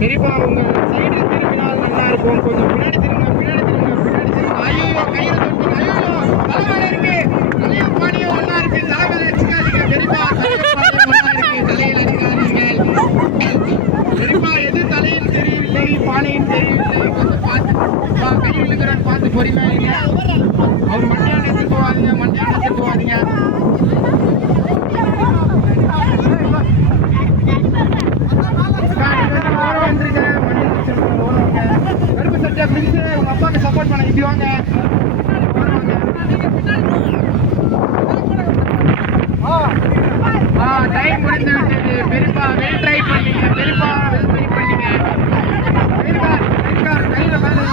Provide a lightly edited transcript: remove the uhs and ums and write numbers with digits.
பெரியப்பா உங்க சைடு திரும்பினால் நல்லா இருக்கும். கொஞ்சம் பின்னாடி திரும்ப, பின்னாடி திரும்ப, பின்னாடி திரும்ப. ஐயோ கையில தொட்டு, ஐயோ தலைமையில இருக்கு. தலையும் பாடியும் ஒன்னா இருக்கு. தலைமையில அடிச்சுக்காதீங்க பெரியப்பா. தலையும் பாடியும் ஒன்னா இருக்கு. தலையில் அடிக்காதீங்க பெரியப்பா. எது தலையில் தெரியவில்லை, பானையும் தெரியவில்லை. கொஞ்சம் பார்த்து கை இழுக்கிறான்னு பார்த்து பொறிவாங்க. அவர் மண்டையான திருப்புவாதீங்க, மண்டையான திருப்புவாதீங்க. கருப்பு சட்டை பிடிச்சு உங்க அப்பாவுக்கு சப்போர்ட் பண்ண இப்படி வாங்க. டைம் முடிந்து விட்டது பெரியப்பா. வெல் ட்ரை பண்ணீங்க பெரியப்பா, வெல் ட்ரை பண்ணீங்க பெரியப்பா. கையில மேலே